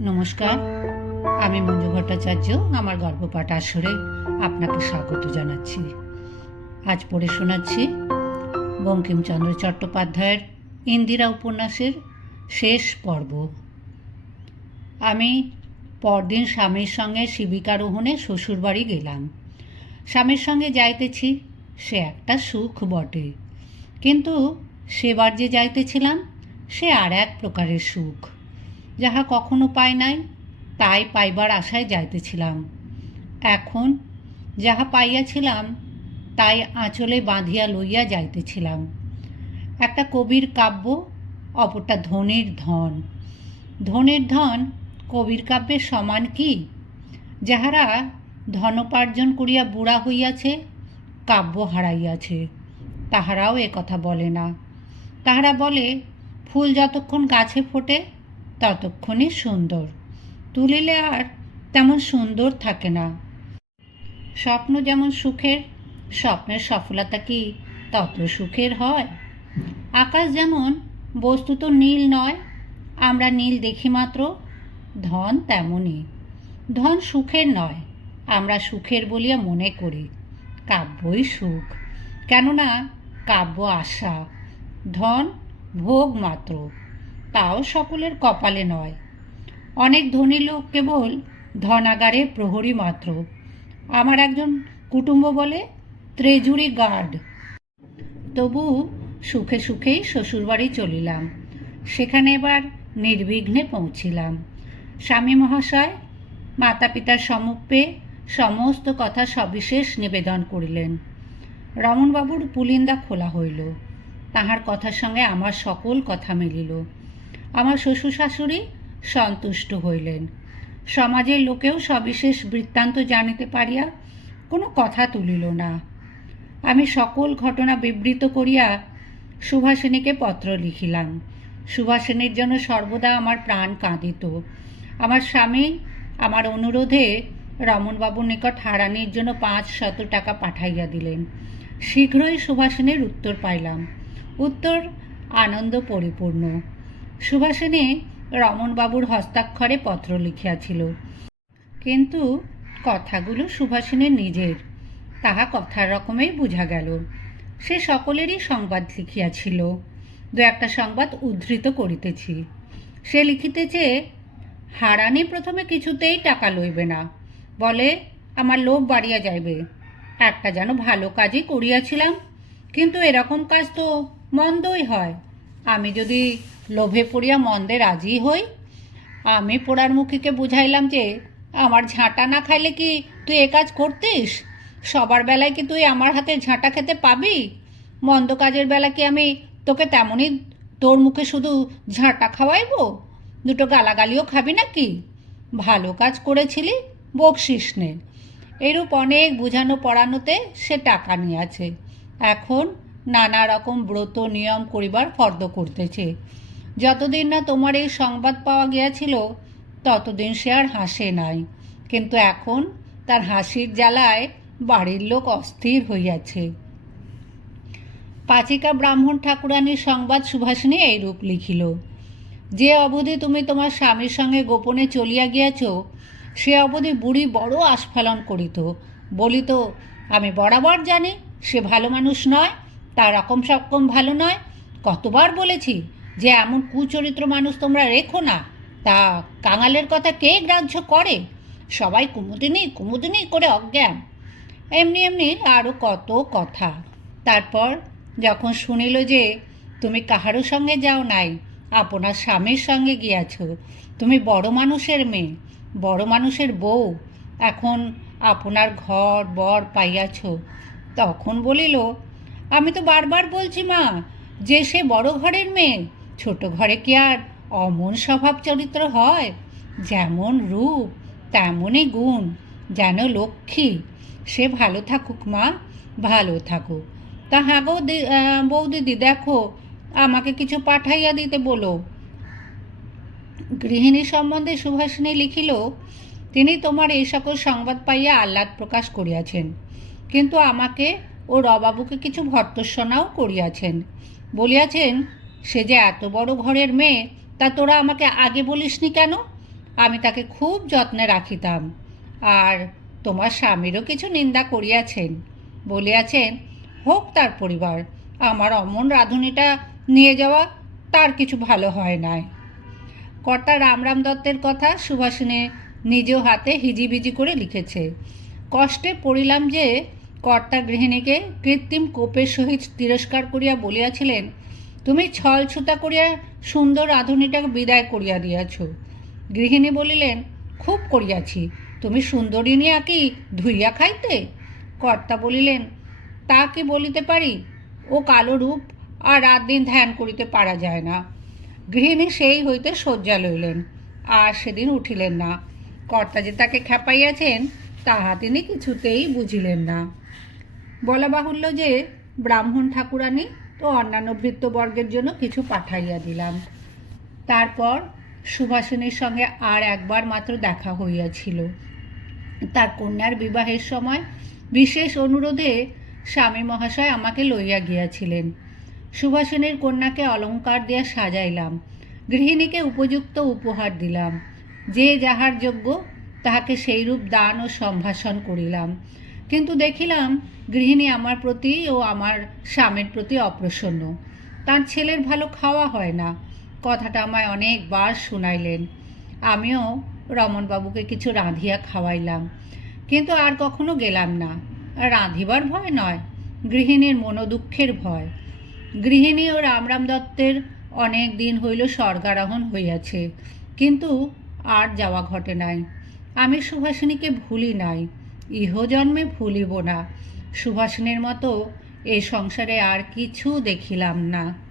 নমস্কার। আমি মঞ্জু ভট্টাচার্য, আমার গল্পপাঠ আসরে আপনাকে স্বাগত জানাচ্ছি। আজ পড়ে শোনাচ্ছি বঙ্কিমচন্দ্র চট্টোপাধ্যায়ের ইন্দিরা উপন্যাসের শেষ পর্ব। আমি পরদিন স্বামীর সঙ্গে শিবিকারোহণে শ্বশুরবাড়ি গেলাম। স্বামীর সঙ্গে যাইতেছি, সে একটা সুখ বটে। কিন্তু সেবার যে যাইতেছিলাম, সে আর এক প্রকারের সুখ। যাহা কখনো পাই নাই, তাই পাইবার আশায় যাইতেছিলাম। এখন যাহা পাইয়াছিলাম, তাই আঁচলে বাঁধিয়া লইয়া যাইতেছিলাম। একটা কবির কাব্য, অপরটা ধনির ধন। ধনির ধন কবির কাব্যের সমান কি? যাহারা ধনোপার্জন করিয়া বুড়া হইয়াছে, কাব্য হারাইয়াছে, তাহারাও কথা বলে না। তাহারা বলে, ফুল যতক্ষণ গাছে ফোটে ততক্ষণই সুন্দর। তুলিলে আর তেমন সুন্দর থাকে না। স্বপ্ন যেমন সুখের, স্বপ্নের সফলতা কি তত সুখের হয়? আকাশ যেমন বস্তু তো নীল নয়, আমরা নীল দেখি মাত্র, ধন তেমনই। ধন সুখের নয়, আমরা সুখের বলিয়া মনে করি, কাব্যই সুখ। কেননা কাব্য আশা, ধন ভোগ মাত্র। তাও সকলের কপালে নয়। অনেক ধনী লোক কেবল ধনাগারে প্রহরী মাত্র। আমার একজন কুটুম্ব বলে, ত্রেজুরি গার্ড। তবু সুখে সুখেই শ্বশুরবাড়ি চলিলাম। সেখানে এবার নির্বিঘ্নে পৌঁছিলাম। স্বামী মহাশয় মাতা পিতার সমুপে সমস্ত কথা সবিশেষ নিবেদন করিলেন। রমণবাবুর পুলিন্দা খোলা হইল। তাহার কথার সঙ্গে আমার সকল কথা মিলিল। আমার শ্বশুর শাশুড়ি সন্তুষ্ট হইলেন। সমাজের লোকেও সবিশেষ বৃত্তান্ত জানিতে পারিয়া কোনো কথা তুলিল না। আমি সকল ঘটনা বিবৃত করিয়া সুভাষিনীকে পত্র লিখিলাম। সুভাষিনীর জন্য সর্বদা আমার প্রাণ কাঁদিত। আমার স্বামী আমার অনুরোধে রমনবাবুর নিকট হারানির জন্য পাঁচ শত টাকা পাঠাইয়া দিলেন। শীঘ্রই সুভাষিনীর উত্তর পাইলাম। উত্তর আনন্দ পরিপূর্ণ। সুভাষিনী রমণবাবুর হস্তাক্ষরে পত্র লিখিয়াছিল। কিন্তু কথাগুলো সুভাষিনীর নিজের, তাহা কথার রকমেই বোঝা গেল। সে সকলেরই সংবাদ লিখিয়াছিল। দু একটা সংবাদ উদ্ধৃত করিতেছি। সে লিখিতেছে হারানি প্রথমে কিছুতেই টাকা লইবে না। বলে, আমার লোভ বাড়িয়া যাইবে। একটা যেন ভালো কাজই করিয়াছিলাম, কিন্তু এরকম কাজ তো মন্দই হয়। আমি যদি লোভে পড়িয়া মন্দে রাজি হই। আমি পোড়ার মুখীকে বুঝাইলাম যে, আমার ঝাঁটা না খাইলে কি তুই এ কাজ করতিস? সবার বেলায় কি তুই আমার হাতে ঝাঁটা খেতে পাবি? মন্দ কাজের বেলা কি আমি তোকে তেমনই তোর মুখে শুধু ঝাঁটা খাওয়াইবো? দুটো গালাগালিও খাবি নাকি? ভালো কাজ করেছিলি, বকশিস নে। এরূপ অনেক বোঝানো পড়ানোতে সে টাকা নিয়েছে। এখন নানা রকম ব্রত নিয়ম করিবার ফর্দ করতেছে। যতদিন না তোমার এই সংবাদ পাওয়া গিয়াছিল, ততদিন সে আর হাসে নাই। কিন্তু এখন তার হাসির জ্বালায় বাড়ির লোক অস্থির হইয়াছে। পাচিকা ব্রাহ্মণ ঠাকুরানীর সংবাদ সুভাষিনী এইরূপ লিখিল, যে অবধি তুমি তোমার স্বামীর সঙ্গে গোপনে চলিয়া গিয়াছ, সে অবধি বুড়ি বড় আস্ফালন করিত। বলিত, আমি বরাবর জানি সে ভালো মানুষ নয়, তার রকম সকম ভালো নয়, কতবার বলেছি যে এমন কুচরিত্র মানুষ তোমরা রেখো না। তা কাঙালের কথা কে গ্রাহ্য করে? সবাই কুমুদিনী কুমুদিনী করে অজ্ঞান। এমনি এমনি আরও কত কথা। তারপর যখন শুনিল যে তুমি কাহারও সঙ্গে যাও নাই, আপনার স্বামীর সঙ্গে গিয়াছ, তুমি বড় মানুষের মেয়ে, বড় মানুষের বউ, এখন আপনার ঘর, বর পাইয়াছ। তখন বলিল, আমি তো বারবার বলছি মা, যে সে বড় ঘরের মেয়ে ছোট ঘরে কি আর অমন স্বভাব চরিত্র হয়? যেমন রূপ তেমনই গুণ। যেন লক্ষ্মী সে ভালো থাকুক মা ভালো থাকুক। তা হ্যাঁ গো দি- আহ, বৌদিদি দেখো আমাকে কিছু পাঠাইয়া দিতে বলো। গৃহিণী সম্বন্ধে সুভাষিনী লিখিল তিনি তোমার এই সকল সংবাদ পাইয়া আহ্লাদ প্রকাশ করিয়াছেন। কিন্তু আমাকে ও রবাবুকে কিছু ভর্তসনাও করিয়াছেন। বলিয়াছেন সে যে এত বড় ঘরের মেয়ে, তা তোরা আমাকে আগে বলিসনি কেন? আমি তাকে খুব যত্নে রাখিতাম। আর তোমার স্বামীরও কিছু নিন্দা করিয়াছেন। বলিয়াছেন, হোক তার পরিবার, আমার অমন রাঁধুনিটা নিয়ে যাওয়া তার কিছু ভালো হয় নাই। কর্তা রামরাম দত্তের কথা সুভাষিনী নিজেও হাতে হিজিবিজি করে লিখেছে। কষ্টে পড়িলাম যে কর্তা গৃহিণীকে কৃত্রিম কোপের সহিত তিরস্কার করিয়া বলিয়াছিলেন তুমি ছল ছুতা করিয়া সুন্দর রাঁধুনিটাকে বিদায় করিয়া দিয়াছ। গৃহিণী বলিলেন, খুব করিয়াছি। তুমি সুন্দরিনী কি ধুইয়া খাইতে? কর্তা বলিলেন, তা কি বলিতে পারি? ও কালো রূপ আর রাত দিন ধ্যান করিতে পারা যায় না। গৃহিণী সেই হইতে শয্যা লইলেন, আর সেদিন উঠিলেন না। কর্তা যে তাকে খেপাইয়াছেন, তাহা তিনি কিছুতেই বুঝিলেন না। বলা বাহুল্য যে ব্রাহ্মণ ঠাকুরানী ও অন্যান্য বৃত্তবর্গের জন্য কিছু পাঠাইয়া দিলাম। তারপর সুভাষিনীর সঙ্গে আর একবার মাত্র দেখা হইয়াছিল। তার কন্যার বিবাহের সময় বিশেষ অনুরোধে স্বামী মহাশয় আমাকে লইয়া গিয়াছিলেন। সুভাষিনীর কন্যাকে অলঙ্কার দিয়া সাজাইলাম, গৃহিণীকে উপযুক্ত উপহার দিলাম, যে যাহার যোগ্য তাহাকে সেইরূপ দান ও সম্ভাষণ করিলাম। কিন্তু দেখিলাম গৃহিণী আমার প্রতি ও আমার স্বামীর প্রতি অপ্রসন্ন। তার ছেলের ভালো খাওয়া হয় না। কথাটা আমায় অনেকবার শুনাইলেন। আমিও রমনবাবুকে কিছু রাঁধিয়া খাওয়াইলাম। কিন্তু আর কখনো গেলাম না। রাঁধিবার ভয় নয়, গৃহিণীর মনোদুঃখের ভয়। গৃহিণী ও রামরাম দত্তের অনেক দিন হইল স্বর্গারোহণ হইয়াছে। কিন্তু আর যাওয়া ঘটে নাই। আমি সুভাষিনীকে ভুলি নাই। ইহজন্মে ভুলিব না। সুভাষিনের মতো এ সংসারে আর কিছু দেখিলাম না।